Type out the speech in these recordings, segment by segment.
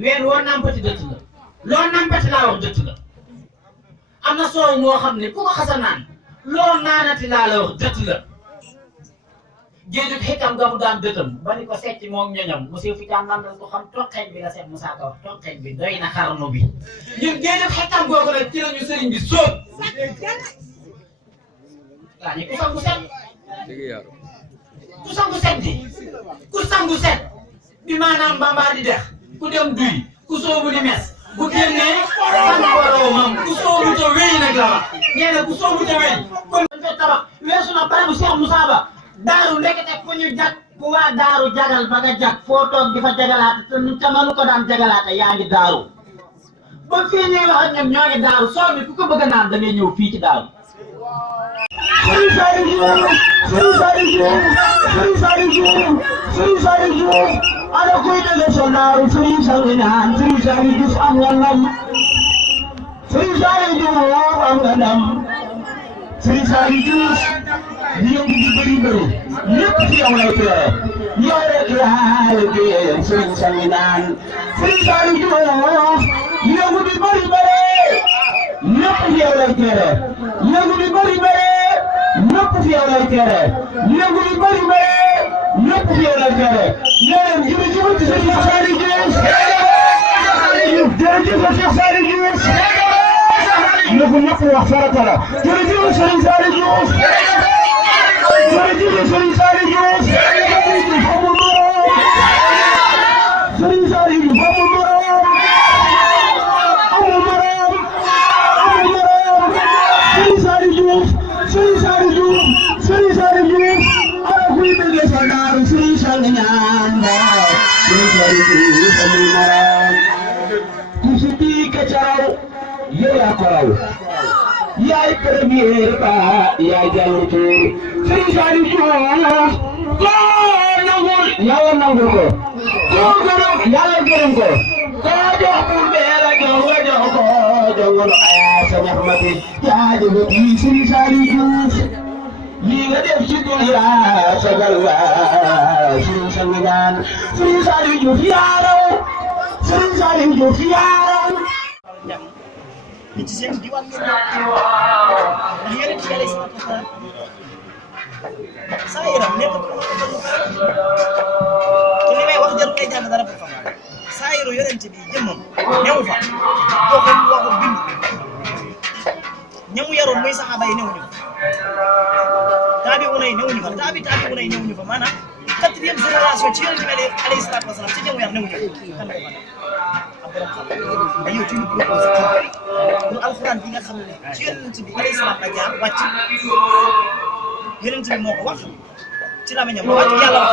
ween woo nampati dëtt la loo nampati laa wax dëtt la am na soow moo xam ne ku ko xasa naan loo naanati laa la wax dëtt la géejug xikam nga mu daan dëttam ba ni ko secc moom ñoñam monsieur Fitiam nandal ko xam toqeñ bi la seet Moussa Ka wax toqeñ bi doy na xarnu bi ñun géejug xikam googu nag ci lañu sëriñ bi sóob waa ñi ku sangu set ku sangu set di ku sangu set bi maanaam bambaa di dex ku dem duy ku soobu di mes bu génnee fan boroomam ku soobu te wéy nag la wax nee na ku soobu te wéy kon dañ fay tabax weesu na barabu Cheikh Moussa Ba daaru ndekete fu ñu jag ku waa daaru jagal ba nga jag foo toog di fa jagalaate te manu ko daan jagalaate yaa ngi daaru ba fii ñuy wax ak ñoom ñoo ngi daaru soo mi ku ko bëgg a naan da ngay ñëw fii ci daaru Serigne Saliou Diouf ana kuy dëgg sa naaru Serigne Saliou naan Serigne Saliou Diouf am nga ndam Serigne Saliou Diouf am nga ndam Serigne Saliou Diouf li yëngu di bëri bëri lépp ci yow lay tere yow rek yaa liggéeyal Serigne Saliou naan Serigne Saliou Diouf li yëngu di bëri bëri lépp ci yow lay tere yëngu di bëri bëri lépp ci yow lay tere yëngu di bëri bëri lépp ci yow lay tere léegi jërëjëf ci Serigne Saliou Diouf jërëjëf Cheikh Saliou Diouf na ko ñëpp wax farata la jërëjëf Serigne Saliou Diouf jërëjëf Serigne Saliou Diouf amul morom Serigne Saliou Diouf amul morom amul morom amul morom Serigne Saliou Diouf Serigne Saliou Diouf Serigne Saliou Diouf ana kuy bëgg sa naaru Serigne Saliou ñaan Serigne Saliou Diouf amul morom ku si bii ka caraw yow yaa ko raw yaay premier ba yaay jàll tur Serigne Saliou Diouf koo nangul yàlla nangul ko koo gërëm yàlla gërëm ko koo jox pour beela jox nga jox ko jongol aya sa ñaxmati jaajëf bi Serigne Saliou Diouf lii nga def ci dunya sagal la Serigne Saliou naan Serigne Saliou Diouf yaa raw Serigne Saliou Diouf yaa raw ci seen diwaan ngeen ñëw ndax yéen ci yàlla si saa yaram nekkatul ma ko te li may wax jarul ngay jàng dara bu fa saa yaru yorente bi jëmmam newu fa waxul waxul bind ñamu yaroon muy saxaaba yi newuñu fa taabi unay newuñu fa taabi unay newuñu fa maanaam 4e génération ci yorente bi alayhi salaatu wasalaam ci jëmu yar newuñu kan ko fa dañoo ci proposé lu alxuraan bi nga xam ne ci yonent bi alayhi salaam la jaar wàcc yonent bi moo ko wax ci la meññam wàcc yàlla wax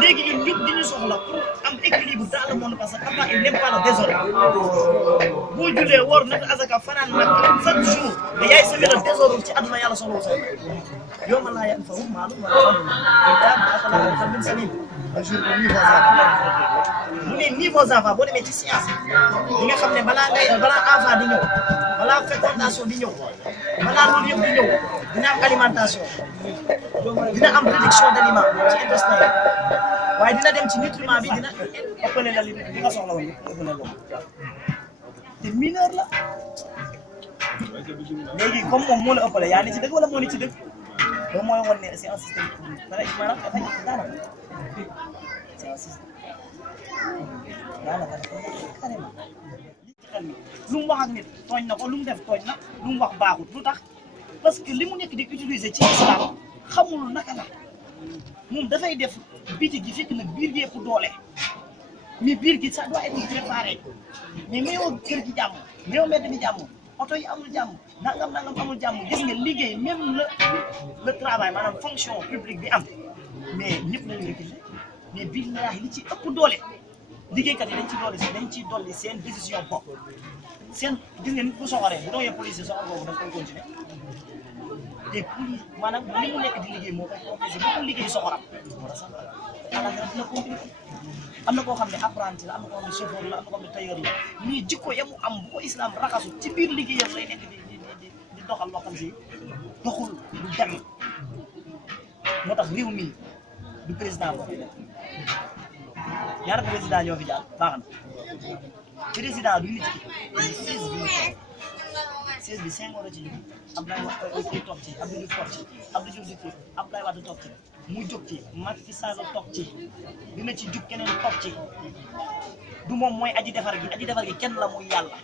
léegi ñun ñëpp di ñu soxla pour am équilibre dans le monde parce que Allah il n'aime pas le désordre boo julee woor nag azaka fanaan nag chaque jour mais yaay semé le désordre ci àdduna yàlla soxla wu yow ma laa yan fa maalum wala xam salim un jour bu niveau mu ne niveau enfant boo demee ci science yi nga xam ne balaa enfant di ñëw balaa fécondation di ñëw balaa loolu yëpp di ñëw dina am alimentation dina am réduction d'aliments ci intestin waaye dina dem ci nutriment bi dina ëppale la li nga soxla woon ëppale la te mineur la léegi comme moom moo la ëppale yaa ni ci dëgg wala moo ni ci dëgg moom mooy woon ne c'est un système maanaam dafay daanaka c'est un système daanaka carrément lu mu wax ak nit tooñ na ko lu mu def tooñ na lu mu wax baaxut lu tax parce que li mu nekk di utiliser ci islam xamul naka la moom dafay def biti gi fekk nag biir gi ëpp doole mais biir gi ça doit être préparé mais mayoo kër gi jàmm mayoo mbedd mi jàmm oto yi amul jàmm nangam amul jàmm gis nga liggéey même le travail maanaam fonction publique bi am mais ñëpp lañu récupéré mais billahi li ci ëpp doole liggéeykat yi dañ ciy dolli seen décision bopp seen gis nga nit bu soxoree bu doon police soxor boobu da nga koy continuer te police maanaam li mu nekk di liggéey moo koy protéger bu ko liggéey soxoram moo tax sax maanaam dina compliqué am na koo xam ne apprenti la am na koo xam ne chauffeur la am na koo xam ne tailleur la mais jikko ya mu am bu ko islam raxasu ci biir liggéeyam lay nekk di doxal loo xam si doxul du dem moo tax réew mi du président boo koy def ñaar président ñoo fi jaar baax na président du nit ki 16 bi 16 bi 5 ans ci ñu Abdoulaye Wade toog ci Abdou Diouf toog ci Abdou Diouf di Abdoulaye Wade toog ci mu jóg ci Macky Sall toog ci dina ci jug keneen toog ci du moom mooy aji defar gi kenn la muy yàlla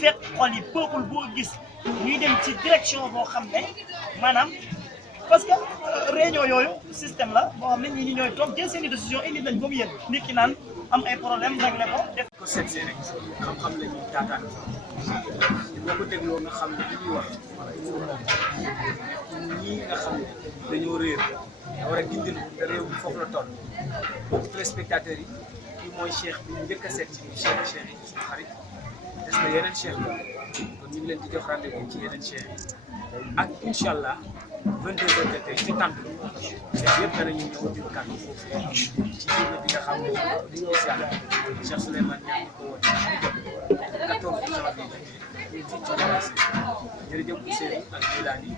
fekk xol yi peuple boo gis ñuy dem ci direction boo xam ne maanaam parce que réunion yooyu système la boo xam ne ñi ñooy toog jël seen i décision indi nañ ba mu yéen nit ki naan am ay problème réglé ko def ko seet see rek xam-xam la ñuy taataan boo ko dégloo nga xam ne li ñuy wax ñii nga xam ne dañoo réer da war a gindil te réew bi foofu la toll donc téléspectateurs yi kii mooy cheikh bi njëkk a seet ci cheikh yi suñu xarit des na yeneen cheikh la kon ñu ngi leen di jox rendez-vous ci yeneen cheikh yi ak incha allah 22h tey ci tànk cheikh yëpp danañu ñëw di kàddu foofu ci journée bi nga xam ne initial Cheikh Souleymane Niang ko woon 14 janvier fii ci jërëjëf Ousseynou ak Jilani